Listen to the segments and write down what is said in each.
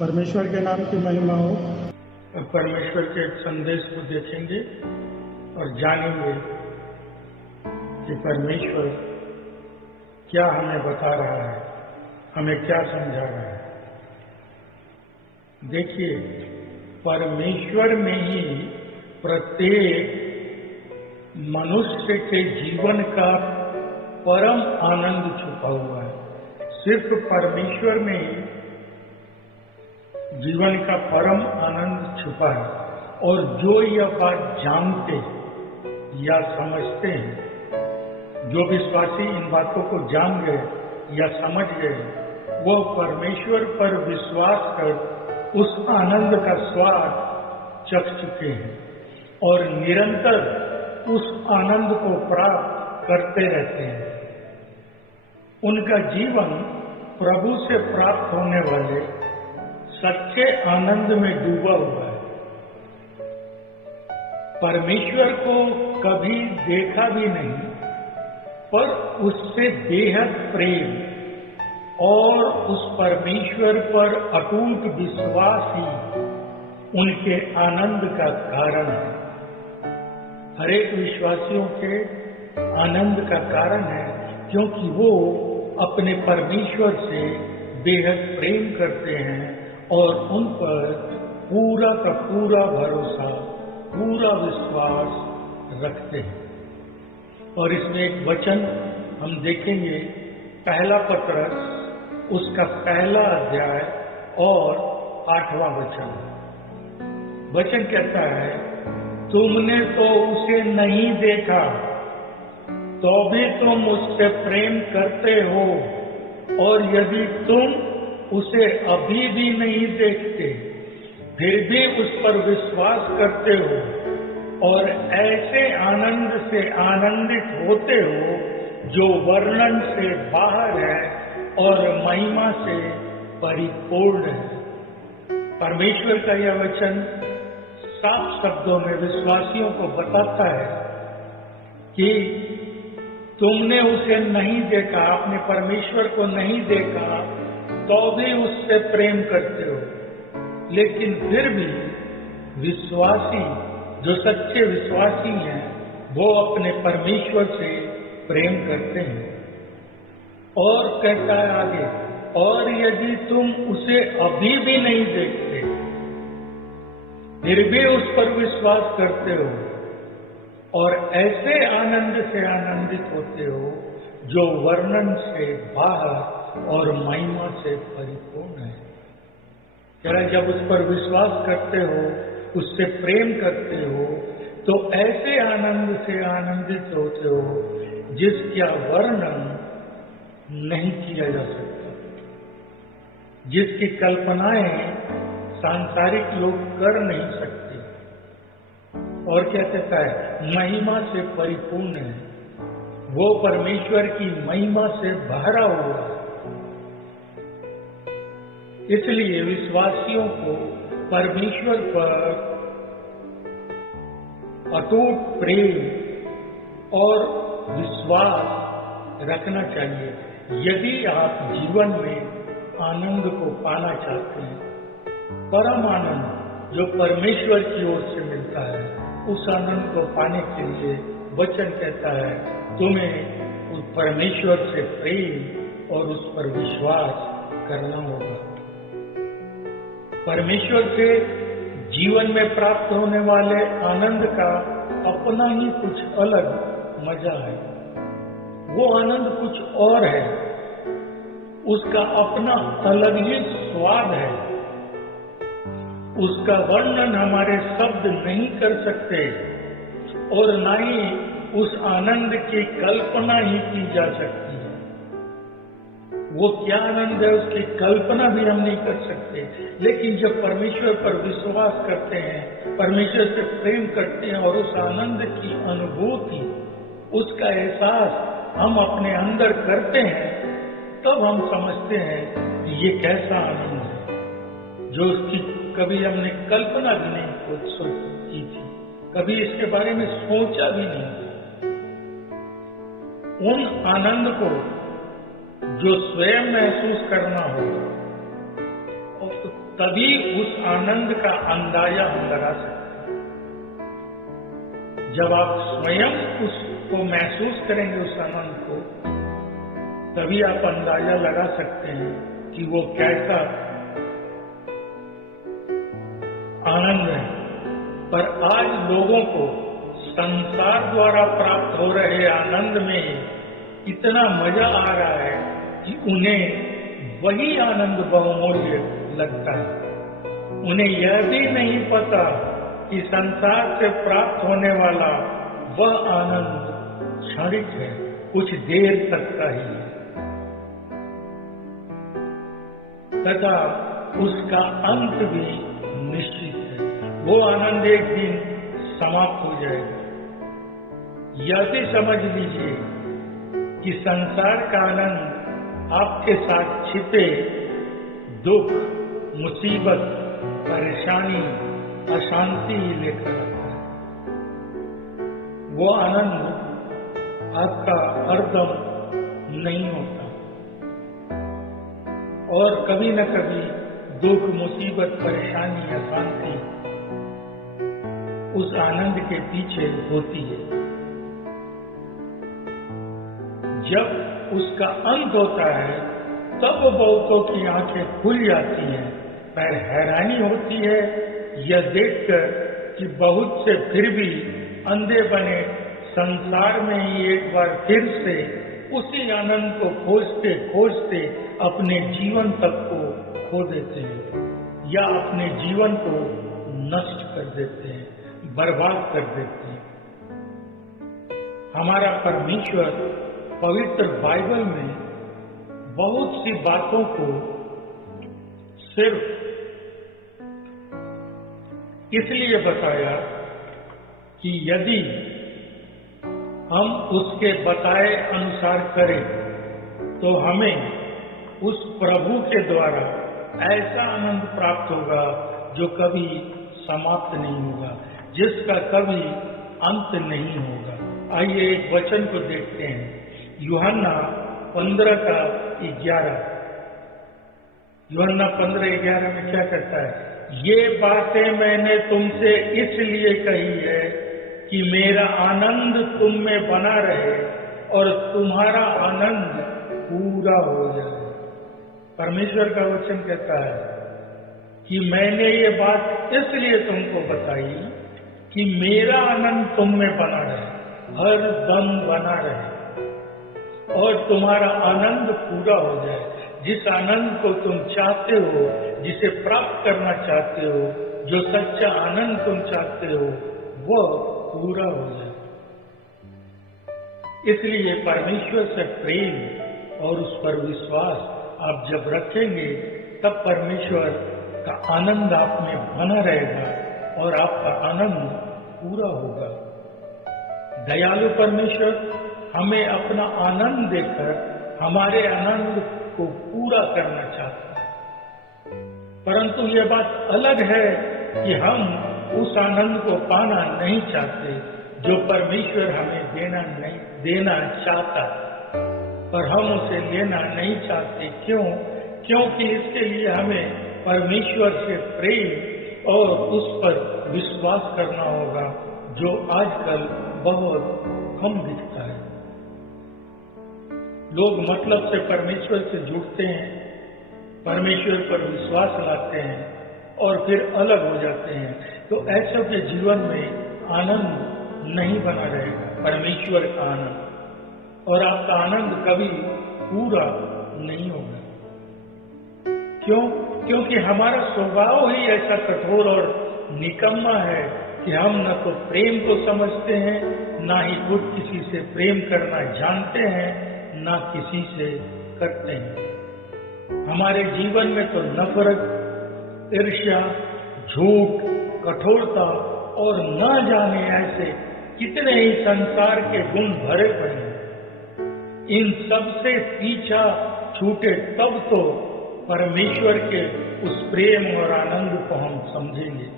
परमेश्वर के नाम की महिमा हो। और परमेश्वर के एक संदेश को देखेंगे और जानेंगे कि परमेश्वर क्या हमें बता रहा है, हमें क्या समझा रहा है। देखिए, परमेश्वर में ही प्रत्येक मनुष्य के जीवन का परम आनंद छुपा हुआ है। सिर्फ परमेश्वर में ही जीवन का परम आनंद छुपा है। और जो यह बात जानते या समझते हैं, जो विश्वासी इन बातों को जान गए या समझ गए, वो परमेश्वर पर विश्वास कर उस आनंद का स्वाद चख चुके हैं और निरंतर उस आनंद को प्राप्त करते रहते हैं। उनका जीवन प्रभु से प्राप्त होने वाले सच्चे आनंद में डूबा हुआ है। परमेश्वर को कभी देखा भी नहीं, पर उससे बेहद प्रेम और उस परमेश्वर पर अटूट विश्वास ही उनके आनंद का कारण है। हर एक विश्वासियों के आनंद का कारण है, क्योंकि वो अपने परमेश्वर से बेहद प्रेम करते हैं और उन पर पूरा का पूरा भरोसा, पूरा विश्वास रखते हैं। और इसमें एक वचन हम देखेंगे, पहला पत्रस उसका पहला अध्याय और 8वां वचन। वचन कहता है, तुमने तो उसे नहीं देखा, तो भी तुम उससे प्रेम करते हो, और यदि तुम उसे अभी भी नहीं देखते, फिर भी उस पर विश्वास करते हो और ऐसे आनंद से आनंदित होते हो जो वर्णन से बाहर है और महिमा से परिपूर्ण है। परमेश्वर का यह वचन साफ शब्दों में विश्वासियों को बताता है कि तुमने उसे नहीं देखा, आपने परमेश्वर को नहीं देखा, तो भी उससे प्रेम करते हो। लेकिन फिर भी विश्वासी, जो सच्चे विश्वासी हैं, वो अपने परमेश्वर से प्रेम करते हैं। और कहता है आगे, और यदि तुम उसे अभी भी नहीं देखते, फिर भी उस पर विश्वास करते हो और ऐसे आनंद से आनंदित होते हो जो वर्णन से बाहर और महिमा से परिपूर्ण है। जरा जब उस पर विश्वास करते हो, उससे प्रेम करते हो, तो ऐसे आनंद से आनंदित होते हो जिसका वर्णन नहीं किया जा सकता, जिसकी कल्पनाएं सांसारिक लोग कर नहीं सकते। और क्या कहता है, महिमा से परिपूर्ण है। वो परमेश्वर की महिमा से भरा हुआ है। इसलिए विश्वासियों को परमेश्वर पर अटूट प्रेम और विश्वास रखना चाहिए। यदि आप जीवन में आनंद को पाना चाहते हैं, परम आनंद जो परमेश्वर की ओर से मिलता है, उस आनंद को पाने के लिए वचन कहता है, तुम्हें उस परमेश्वर से प्रेम और उस पर विश्वास करना होगा। परमेश्वर से जीवन में प्राप्त होने वाले आनंद का अपना ही कुछ अलग मजा है। वो आनंद कुछ और है, उसका अपना अलग ही स्वाद है। उसका वर्णन हमारे शब्द नहीं कर सकते और ना ही उस आनंद की कल्पना ही की जा सकती है। वो क्या आनंद है, उसकी कल्पना भी हम नहीं कर सकते। लेकिन जब परमेश्वर पर विश्वास करते हैं, परमेश्वर से प्रेम करते हैं और उस आनंद की अनुभूति, उसका एहसास हम अपने अंदर करते हैं, तब हम समझते हैं कि ये कैसा आनंद है जो उसकी कभी हमने कल्पना भी नहीं की थी, कभी इसके बारे में सोचा भी नहीं। उन आनंद को जो स्वयं महसूस करना हो, और तभी उस आनंद का अंदाजा हम लगा सकते हैं। जब आप स्वयं उसको महसूस करेंगे उस आनंद को, तभी आप अंदाजा लगा सकते हैं कि वो कैसा आनंद है। पर आज लोगों को संसार द्वारा प्राप्त हो रहे आनंद में इतना मजा आ रहा है कि उन्हें वही आनंद बहुमूल्य लगता है। उन्हें यह भी नहीं पता कि संसार से प्राप्त होने वाला वह आनंद क्षणिक है, कुछ देर तक का ही है, तथा उसका अंत भी निश्चित है। वो आनंद एक दिन समाप्त हो जाएगा। यह भी समझ लीजिए कि संसार का आनंद आपके साथ छिपे दुख, मुसीबत, परेशानी, अशांति ही लेकर आता है। वो आनंद आपका हरदम नहीं होता और कभी न कभी दुख, मुसीबत, परेशानी, अशांति उस आनंद के पीछे होती है। जब उसका अंत होता है तब बहुतों की आंखें खुल जाती हैं, पर हैरानी होती है यह देखकर कि बहुत से फिर भी अंधे बने संसार में ही एक बार फिर से उसी आनंद को खोजते खोजते अपने जीवन तक को खो देते हैं या अपने जीवन को नष्ट कर देते हैं, बर्बाद कर देते हैं। हमारा परमेश्वर पवित्र बाइबल में बहुत सी बातों को सिर्फ इसलिए बताया कि यदि हम उसके बताए अनुसार करें तो हमें उस प्रभु के द्वारा ऐसा आनंद प्राप्त होगा जो कभी समाप्त नहीं होगा, जिसका कभी अंत नहीं होगा। आइए एक वचन को देखते हैं, यूहन्ना 15:11। यूहन्ना 15:11 में क्या कहता है? ये बातें मैंने तुमसे इसलिए कही है कि मेरा आनंद तुम में बना रहे और तुम्हारा आनंद पूरा हो जाए। परमेश्वर का वचन कहता है कि मैंने ये बात इसलिए तुमको बताई कि मेरा आनंद तुम में बना रहे, हर दम बना रहे और तुम्हारा आनंद पूरा हो जाए। जिस आनंद को तुम चाहते हो, जिसे प्राप्त करना चाहते हो, जो सच्चा आनंद तुम चाहते हो, वह पूरा हो जाए। इसलिए परमेश्वर से प्रेम और उस पर विश्वास आप जब रखेंगे तब परमेश्वर का आनंद आप में बना रहेगा और आपका आनंद पूरा होगा। दयालु परमेश्वर हमें अपना आनंद देकर हमारे आनंद को पूरा करना चाहता है, परंतु यह बात अलग है कि हम उस आनंद को पाना नहीं चाहते जो परमेश्वर हमें देना चाहता है, पर हम उसे लेना नहीं चाहते। क्यों? क्योंकि इसके लिए हमें परमेश्वर से प्रेम और उस पर विश्वास करना होगा, जो आजकल बहुत कम दिखता है। लोग मतलब से परमेश्वर से जुड़ते हैं, परमेश्वर पर विश्वास लाते हैं और फिर अलग हो जाते हैं, तो ऐसे के जीवन में आनंद नहीं बना रहेगा, परमेश्वर का आनंद, और आपका आनंद कभी पूरा नहीं होगा। क्यों? क्योंकि हमारा स्वभाव ही ऐसा कठोर और निकम्मा है कि हम न तो प्रेम को समझते हैं, ना ही खुद किसी से प्रेम करना जानते हैं, ना किसी से करते हैं। हमारे जीवन में तो नफरत, ईर्ष्या, झूठ, कठोरता और न जाने ऐसे कितने ही संसार के गुण भरे पड़े हैं। इन सब से पीछा छूटे तब तो परमेश्वर के उस प्रेम और आनंद को हम समझेंगे।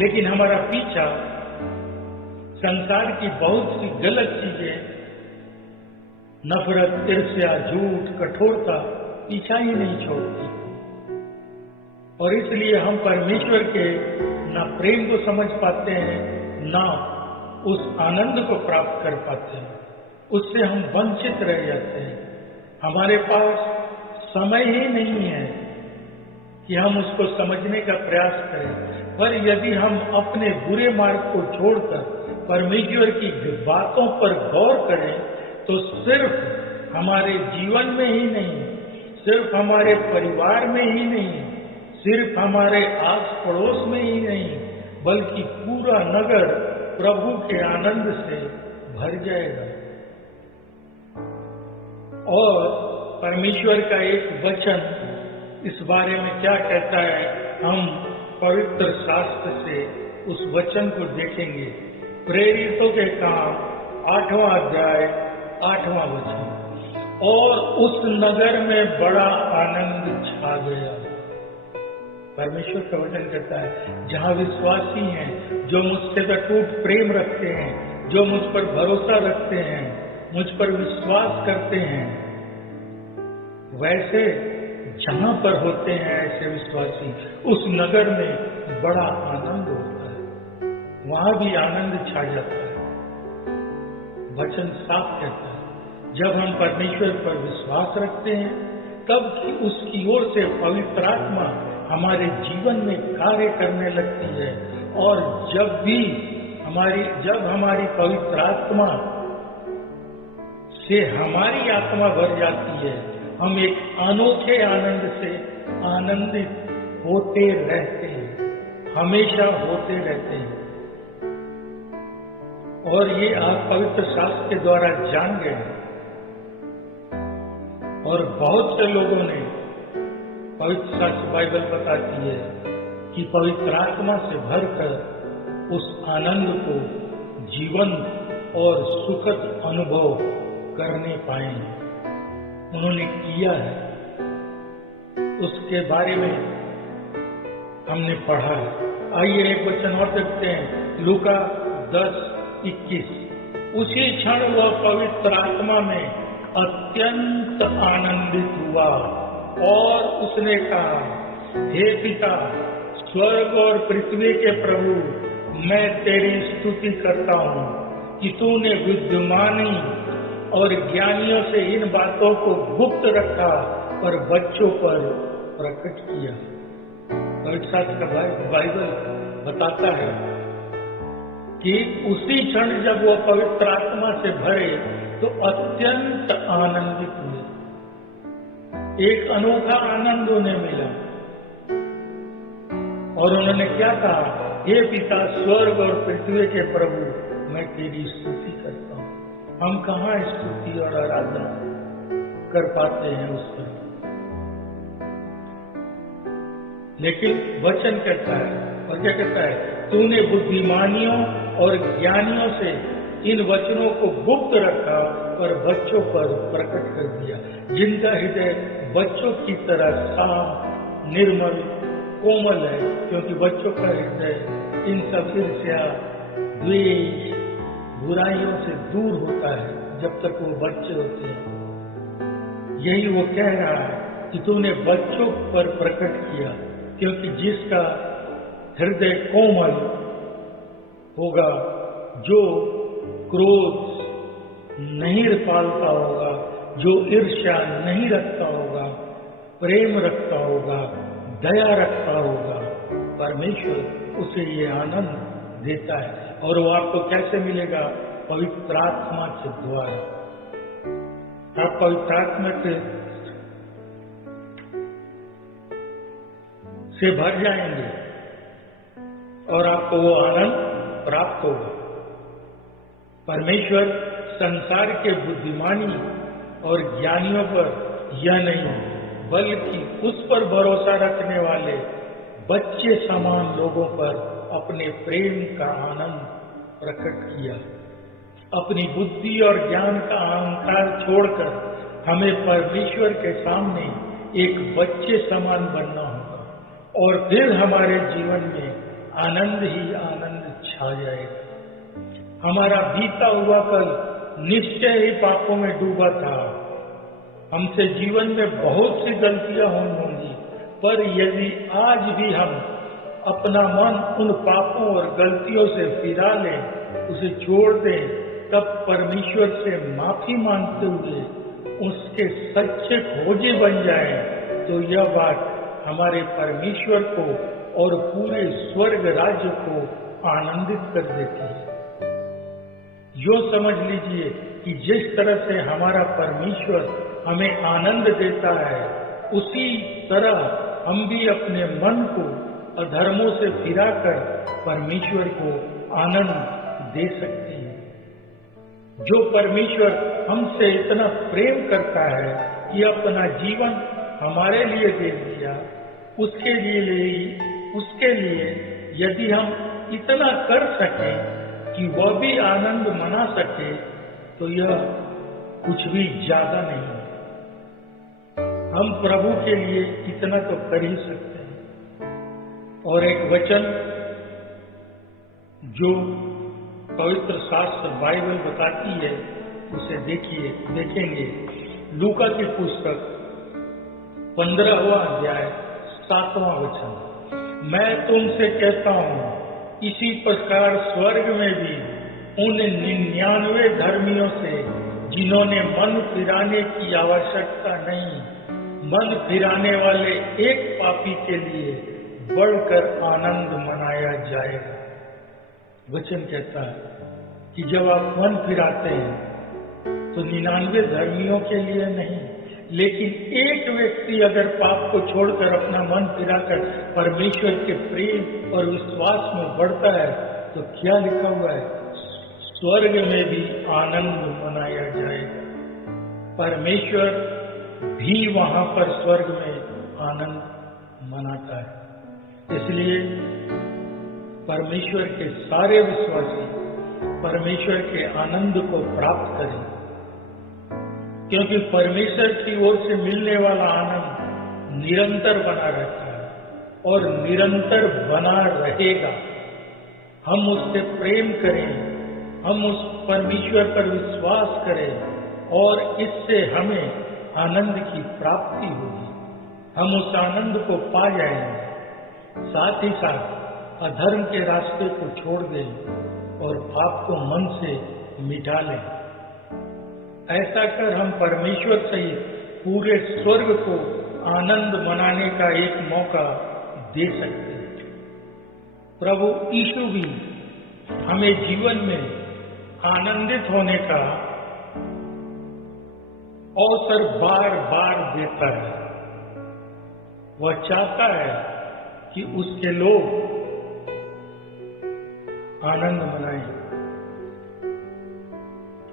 लेकिन हमारा पीछा संसार की बहुत सी गलत चीजें, नफरत, ईर्ष्या, झूठ, कठोरता पीछा ही नहीं छोड़ती। और इसलिए हम परमेश्वर के ना प्रेम को समझ पाते हैं, ना उस आनंद को प्राप्त कर पाते हैं। उससे हम वंचित रह जाते हैं। हमारे पास समय ही नहीं है कि हम उसको समझने का प्रयास करें। पर यदि हम अपने बुरे मार्ग को छोड़कर परमेश्वर की बातों पर गौर करें, तो सिर्फ हमारे जीवन में ही नहीं, सिर्फ हमारे परिवार में ही नहीं, सिर्फ हमारे आस पड़ोस में ही नहीं, बल्कि पूरा नगर प्रभु के आनंद से भर जाएगा। और परमेश्वर का एक वचन इस बारे में क्या कहता है, हम पवित्र शास्त्र से उस वचन को देखेंगे। प्रेरितों के काम 8वां अध्याय 8वां वचन। और उस नगर में बड़ा आनंद छा गया। परमेश्वर का वचन कहता है, जहां विश्वासी हैं, जो मुझसे अटूट प्रेम रखते हैं, जो मुझ पर भरोसा रखते हैं, मुझ पर विश्वास करते हैं, वैसे जहां पर होते हैं ऐसे विश्वासी, उस नगर में बड़ा आनंद होता है, वहां भी आनंद छा जाता है। वचन साफ कहता है, जब हम परमेश्वर पर विश्वास रखते हैं, तब कि उसकी ओर से पवित्र आत्मा हमारे जीवन में कार्य करने लगती है। और जब हमारी पवित्र आत्मा से हमारी आत्मा भर जाती है, हम एक अनोखे आनंद से आनंदित होते रहते हैं, हमेशा होते रहते हैं। और ये आप पवित्र शास्त्र के द्वारा जान गए हैं। और बहुत से लोगों ने, पवित्र शास्त्र बाइबल बताती है कि पवित्र आत्मा से भरकर उस आनंद को जीवन और सुखद अनुभव करने पाएंगे। उन्होंने किया है, उसके बारे में हमने पढ़ा है। आइए एक वचन और देखते हैं, लूका 10:21। उसी क्षण वह पवित्र आत्मा में अत्यंत आनंदित हुआ और उसने कहा, हे पिता, स्वर्ग और पृथ्वी के प्रभु, मैं तेरी स्तुति करता हूँ कि तूने बुद्धिमानी और ज्ञानियों से इन बातों को गुप्त रखा और बच्चों पर प्रकट किया। पवित्र शास्त्र का बाइबल बताता है कि उसी क्षण जब वो पवित्र आत्मा से भरे तो अत्यंत आनंदित हुए। एक अनोखा आनंद उन्हें मिला और उन्होंने क्या कहा, हे पिता, स्वर्ग और पृथ्वी के प्रभु, मैं तेरी स्तुति करता हूँ। हम कहाँ स्तुति और आराधना कर पाते हैं उस तरह। लेकिन वचन कहता है, और क्या कहता है, तूने बुद्धिमानियों और ज्ञानियों से इन वचनों को गुप्त रखा और बच्चों पर प्रकट कर दिया, जिनका हृदय बच्चों की तरह साफ, निर्मल, कोमल है। क्योंकि बच्चों का हृदय इन सब ईर्ष्या, द्वेष, बुराइयों से दूर होता है जब तक वो बच्चे होते हैं। यही वो कह रहा है कि तूने बच्चों पर प्रकट किया, क्योंकि जिसका हृदय कोमल होगा, जो क्रोध नहीं पालता होगा, जो ईर्ष्या नहीं रखता होगा, प्रेम रखता होगा, दया रखता होगा, परमेश्वर उसे ये आनंद देता है। और वो आपको कैसे मिलेगा? पवित्र आत्मा के द्वारा। आप पवित्र आत्मा से भर जाएंगे और आपको वो आनंद प्राप्त होगा। परमेश्वर संसार के बुद्धिमानी और ज्ञानियों पर यह नहीं, बल्कि उस पर भरोसा रखने वाले बच्चे समान लोगों पर अपने प्रेम का आनंद प्रकट किया। अपनी बुद्धि और ज्ञान का अहंकार छोड़कर हमें परमेश्वर के सामने एक बच्चे समान बनना होगा, और फिर हमारे जीवन में आनंद ही आनंद छा जाएगा। हमारा बीता हुआ कल निश्चय ही पापों में डूबा था। हमसे जीवन में बहुत सी गलतियां होंगी, पर यदि आज भी हम अपना मन उन पापों और गलतियों से फिरा लें, उसे छोड़ दें, तब परमेश्वर से माफी मांगते हुए उसके सच्चे खोजे बन जाएं, तो यह बात हमारे परमेश्वर को और पूरे स्वर्ग राज्य को आनंदित कर देती है। यो समझ लीजिए कि जिस तरह से हमारा परमेश्वर हमें आनंद देता है, उसी तरह हम भी अपने मन को अधर्मों से फिराकर परमेश्वर को आनंद दे सकते हैं। जो परमेश्वर हमसे इतना प्रेम करता है कि अपना जीवन हमारे लिए दे दिया, उसके लिए यदि हम इतना कर सकें कि वह भी आनंद मना सके, तो यह कुछ भी ज्यादा नहीं है। हम प्रभु के लिए इतना तो कर ही सकते हैं। और एक वचन जो पवित्र शास्त्र बाइबल बताती है, उसे देखेंगे। लूका की पुस्तक 15वां अध्याय 7वां वचन। मैं तुमसे कहता हूं, इसी प्रकार स्वर्ग में भी उन 99 धर्मियों से जिन्होंने मन फिराने की आवश्यकता नहीं, मन फिराने वाले एक पापी के लिए बढ़कर आनंद मनाया जाएगा। वचन कहता है कि जब आप मन फिराते हैं तो 99 धर्मियों के लिए नहीं, लेकिन एक व्यक्ति अगर पाप को छोड़कर अपना मन फिराकर परमेश्वर के प्रेम और विश्वास में बढ़ता है, तो क्या लिखा हुआ है? स्वर्ग में भी आनंद मनाया जाएगा। परमेश्वर भी वहां पर स्वर्ग में आनंद मनाता है। इसलिए परमेश्वर के सारे विश्वासी परमेश्वर के आनंद को प्राप्त करें, क्योंकि परमेश्वर की ओर से मिलने वाला आनंद निरंतर बना रहता है और निरंतर बना रहेगा। हम उससे प्रेम करें, हम उस परमेश्वर पर विश्वास करें और इससे हमें आनंद की प्राप्ति होगी। हम उस आनंद को पा जाएंगे। साथ ही साथ अधर्म के रास्ते को छोड़ दें और पाप को मन से मिटा लें। ऐसा कर हम परमेश्वर सहित पूरे स्वर्ग को आनंद मनाने का एक मौका दे सकते हैं। प्रभु यीशु भी हमें जीवन में आनंदित होने का अवसर बार बार देता है। वह चाहता है कि उसके लोग आनंद मनाएं,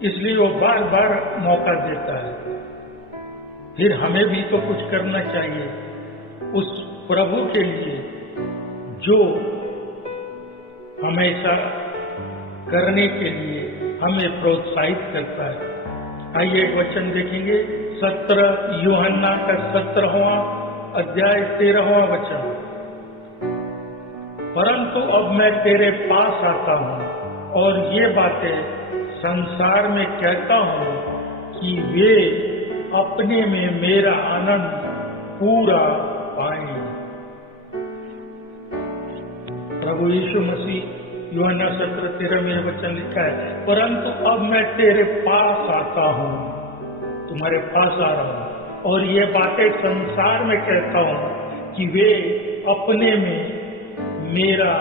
इसलिए वो बार बार मौका देता है। फिर हमें भी तो कुछ करना चाहिए उस प्रभु के लिए जो हमेशा करने के लिए हमें प्रोत्साहित करता है। आइए एक वचन देखेंगे, 17 यूहन्ना का 17वां अध्याय 13वां वचन। परंतु अब मैं तेरे पास आता हूं और ये बातें संसार में कहता हूं कि वे अपने में मेरा आनंद पूरा पाएं। प्रभु यीशु मसीह यूहन्ना 17:13 में वचन लिखा है, परंतु अब मैं तेरे पास आता हूं, तुम्हारे पास आ रहा हूं और ये बातें संसार में कहता हूं कि वे अपने में मेरा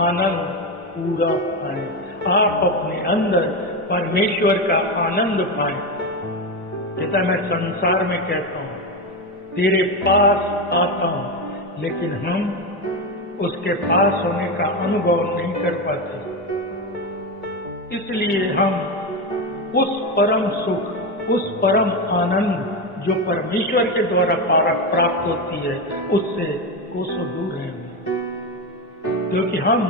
आनंद पूरा पाएं। आप अपने अंदर परमेश्वर का आनंद पाएं। कहता मैं संसार में कहता हूं, तेरे पास आता हूं, लेकिन हम उसके पास होने का अनुभव नहीं कर पाते। इसलिए हम उस परम सुख, उस परम आनंद जो परमेश्वर के द्वारा प्राप्त होती है, उससे कोसों दूर हैं, क्योंकि हम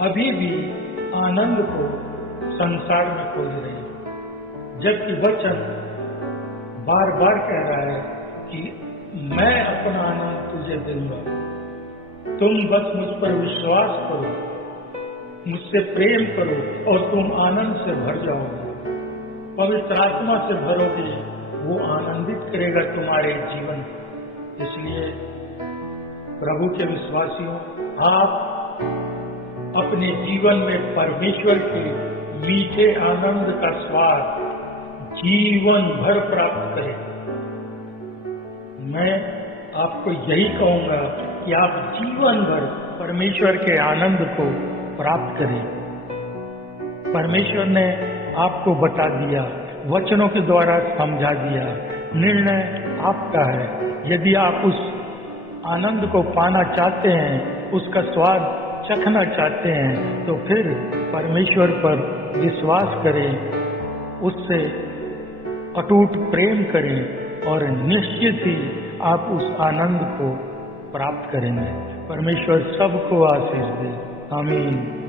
अभी भी आनंद को संसार में खोज रहे हैं। जबकि वचन बार बार कह रहा है कि मैं अपना आनंद तुझे दूंगा, तुम बस मुझ पर विश्वास करो, मुझसे प्रेम करो और तुम आनंद से भर जाओगे। पवित्र आत्मा से भरोगे, वो आनंदित करेगा तुम्हारे जीवन। इसलिए प्रभु के विश्वासियों, आप अपने जीवन में परमेश्वर के मीठे आनंद का स्वाद जीवन भर प्राप्त करें। मैं आपको यही कहूंगा कि आप जीवन भर परमेश्वर के आनंद को प्राप्त करें। परमेश्वर ने आपको बता दिया, वचनों के द्वारा समझा दिया, निर्णय आपका है। यदि आप उस आनंद को पाना चाहते हैं, उसका स्वाद चखना चाहते हैं, तो फिर परमेश्वर पर विश्वास करें, उससे अटूट प्रेम करें और निश्चित ही आप उस आनंद को प्राप्त करेंगे। परमेश्वर सबको आशीष दे। आमीन।